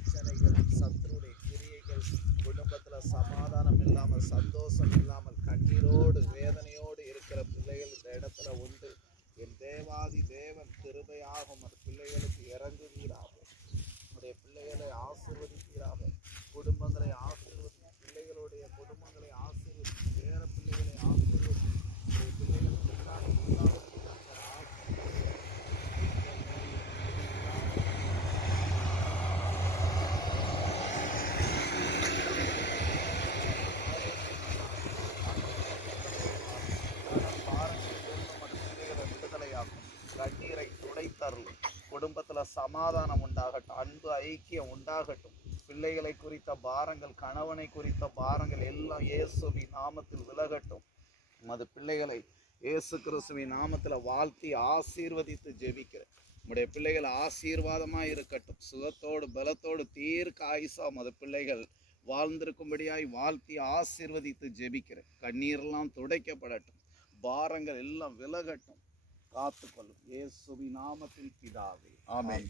பிரச்சனைகள், சத்துருடைய கிரியைகள், குடும்பத்துல சமாதானம் இல்லாமல், சந்தோஷம் இல்லாமல், கண்ணீரோடு வேதனையோடு இருக்கிற பிள்ளைகள் இந்த இடத்துல உண்டு. என் தேவாதி தேவன் கிருபையாக உமது பிள்ளைகளுக்கு இறங்குவீராக. உங்களுடைய பிள்ளைகளை ஆசீர்வதிப்பீராக. குடும்பங்களை ஆசீர்வதி, பிள்ளைகளுடைய குடும்பங்களை ஆசீர்வதி, பேர பிள்ளைகளை ஆசீர்வதி. உங்களுடைய பிள்ளைகளுக்கு விடுதலையாகும். கண்ணீரை துடைத்தருளும். குடும்பத்துல சமாதானம் உண்டாகட்டும், அன்பு ஐக்கியம் உண்டாகட்டும். பிள்ளைகளை குறித்த பாரங்கள், கணவனை குறித்த பாரங்கள் எல்லாம் இயேசுவின் நாமத்தில் விலகட்டும். உமது பிள்ளைகளை இயேசு கிறிஸ்துவின் நாமத்துல வாழ்த்தி ஆசீர்வதித்து ஜெபிக்கிறேன். உம்முடைய பிள்ளைகள் ஆசீர்வாதமாக இருக்கட்டும். சுகத்தோடு பலத்தோடு தீர்க்க ஆயுசா உமது பிள்ளைகள் வாழ்ந்திருக்கும்படியாய் வாழ்த்தி ஆசீர்வதித்து ஜெபிக்கிறேன். கண்ணீரெல்லாம் துடைக்கப்படட்டும், பாரங்கள் எல்லாம் விலகட்டும். காத்துக்கொள்ளும் இயேசுவின் நாமத்தில் பிதாவே, ஆமென்.